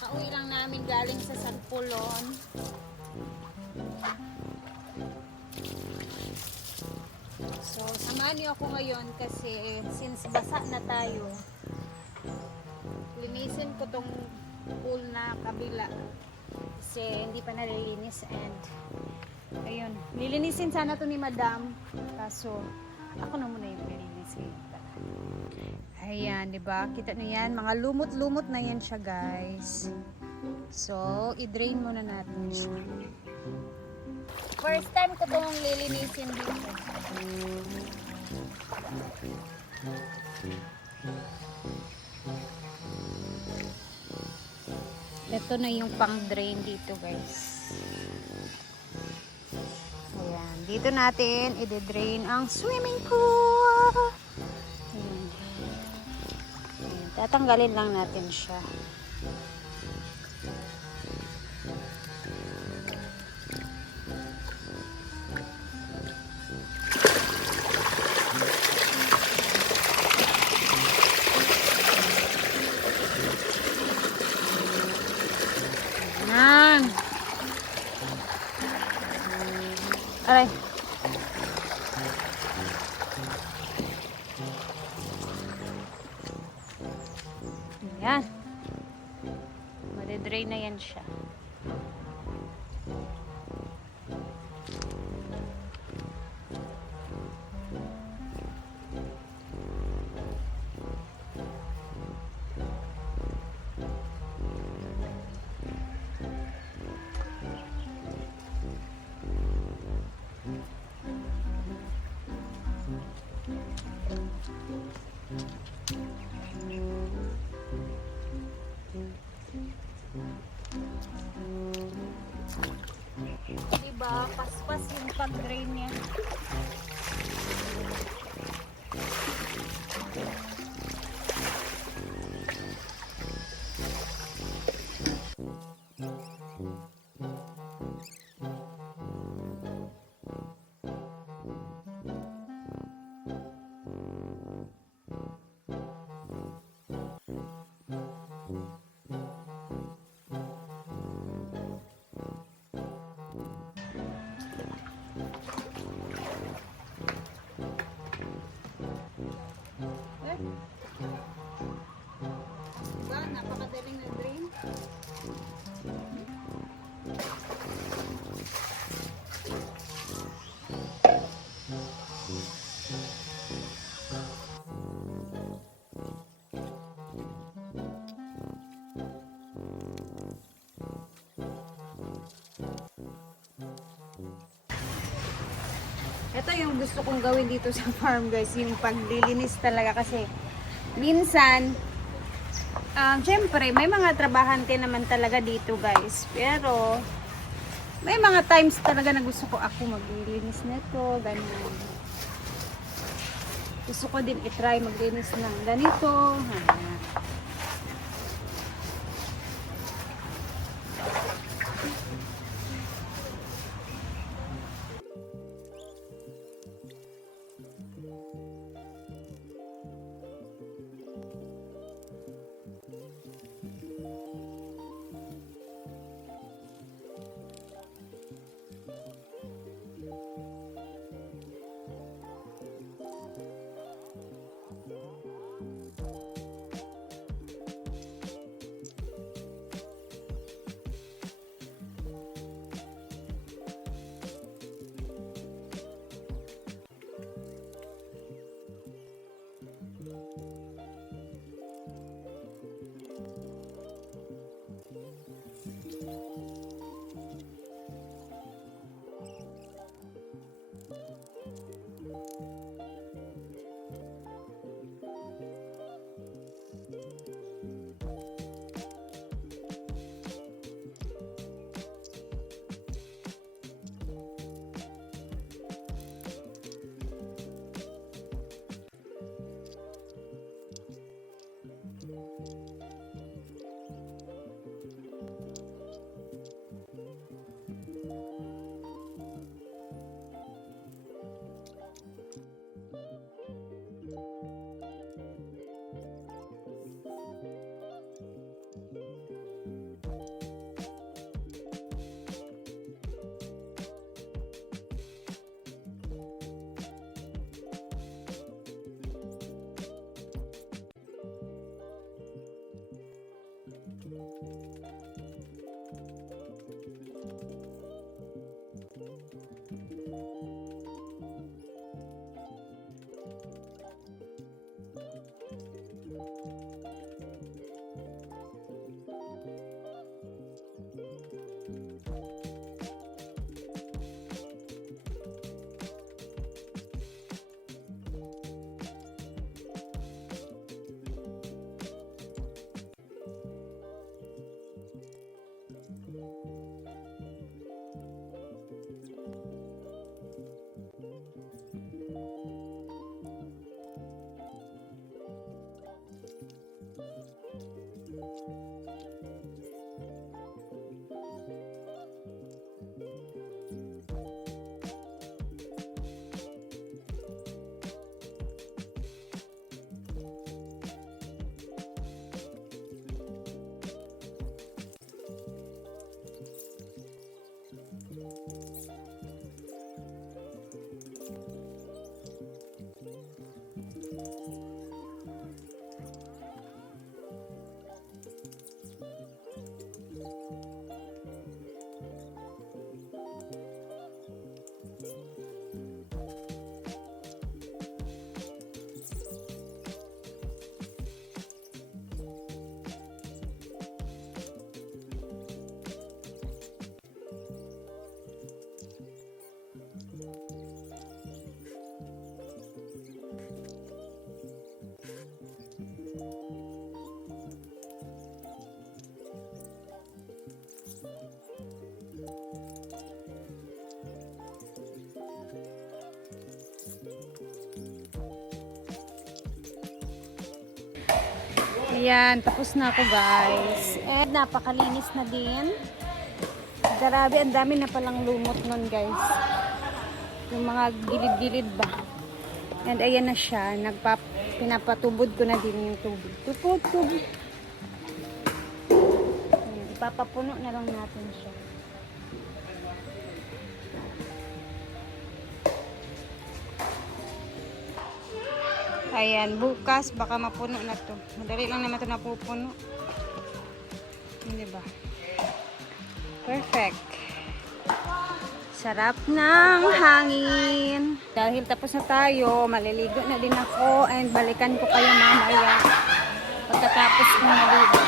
Kakauwi lang namin galing sa Sanpulon. So, samahan niyo ako ngayon kasi since basa na tayo, linisin ko tong pool na kabila kasi hindi pa nalilinis and ayun, lilinisin sana to ni madam kaso ako na muna yung lilinisin. Ayan, diba? Kita nyo yan, mga lumot-lumot na yan siya guys. So, i-drain muna natin siya. First time ko itong lilinisin dito. Ito na yung pang-drain dito guys. Ayan. Dito natin i-drain ang swimming pool. Ayan. Ayan. Tatanggalin lang natin siya. Ayan. Aray. Ayan. Madidrain na yan siya. Diba? Paspas yung pag-drain niya. Diba? Napakadaling na drain. Ito yung gusto kong gawin dito sa farm guys, yung paglilinis talaga kasi minsan syempre may mga trabahante naman talaga dito guys, pero may mga times talaga na gusto ko ako maglilinis nito, ganyan. Gusto ko din i-try maglinis ng ganito. Ayan. Ayan, tapos na ako guys. And napakalinis na din. Grabe, ang dami na palang lumot nun guys. Yung mga gilid-gilid ba. And ayan na siya. Pinapatubod ko na din yung tubig. Tubod. Ayan, ipapapuno na lang natin siya. Ayan, bukas baka mapuno na to. Madali lang naman ito napupuno. Hindi ba? Perfect. Sarap ng hangin. Dahil tapos na tayo, maliligo na din ako and balikan ko kayo mamaya pagkatapos ng maligo.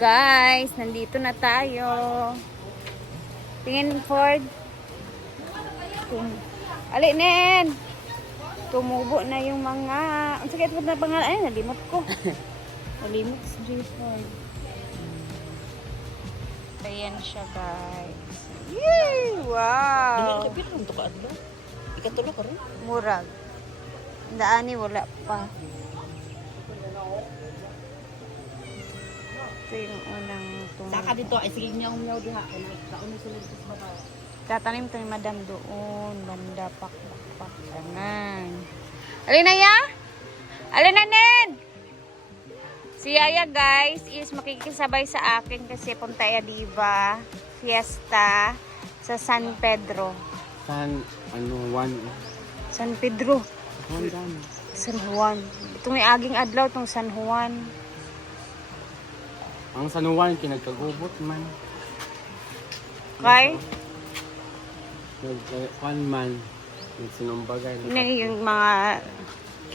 Guys, nandito na tayo. Tingin Ford. Alinen! Tumubo na yung mga... Ang sakit po na pangalan. Ay, nalimot ko. Nalimot si J-Ford. Ayan siya, guys. Yay! Wow! Ikatulo ka rin? Murag. Daani, wala pa. Ito yung unang tumubo. Saka dito, ay sige niya umiyaw diha. Kaunay sila dito sa baba. Tatanim to ni Madam doon. Banda, pak. Kanan. Alina ya? Alina nen? Si Yaya guys is makikisabay sa akin kasi punta ya diba fiesta sa San Pedro. San Pedro. San Juan. Itong aging adlaw tong San Juan. Ang San Juan kinagkagubot man. Kay? Nagkuhan man. Sinumbagay. Yun yung mga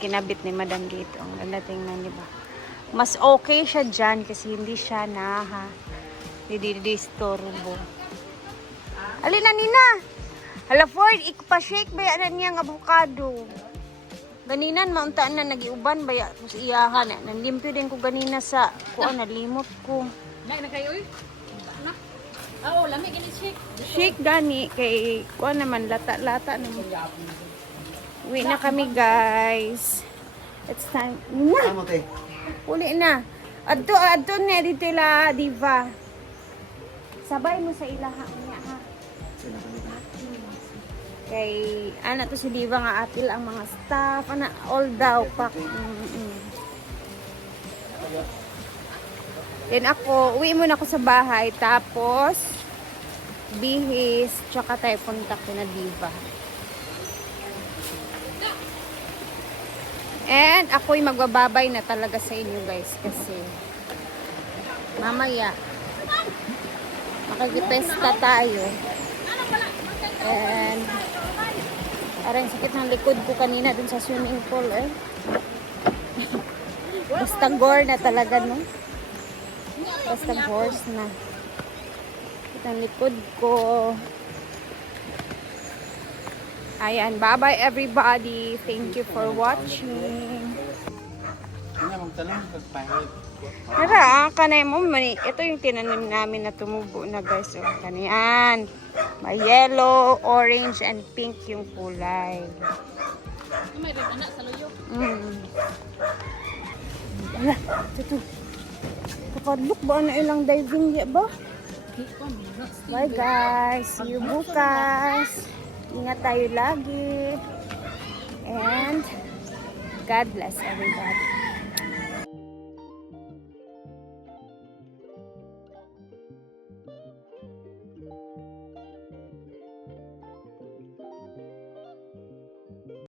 kinabit ni Madam dito. Ang ganda tingnan, di ba? Mas okay siya dyan kasi hindi siya didisturbo. Alina, Nina! Hala, Ford, ikpa-shake ba yan niyang avocado? Ganinan, mauntaan na nagiuban ba yan? Mas iyahan. Nanlimpyo din ko ganina sa kuan, nalimot ko. Nay, na kayo eh? Oo, lamig gani shake. Shake gani kay kuan naman lata-lata naman. Uwi na kami guys. It's time. Na. Uli na. Adto na dito la diva. Sabay mo sa ilaha niya ha. Kay ana to si Diva nga apil ang mga staff ana all daw pak. Then ako, uwi muna ako sa bahay, tapos bihis, tsaka tayo punta ko na Diva. And ako'y magbababay na talaga sa inyo guys, kasi mamaya makikipesta tayo. And parang sakit ng likod ko kanina dun sa swimming pool eh. Basta gore na talaga no. Basta horse na. Itang likod ko. Ayan. Bye-bye everybody. Thank you for watching. Tara, kanay mo. Ito yung tinanim namin na tumubo na guys. Oh, kanian. May yellow, orange, and pink yung kulay. May red anak sa luyo. Wala. Ito. Kapadlok ba na ilang diving ya ba? Bye guys. See you bukas. Ingat tayo lagi. And God bless everybody.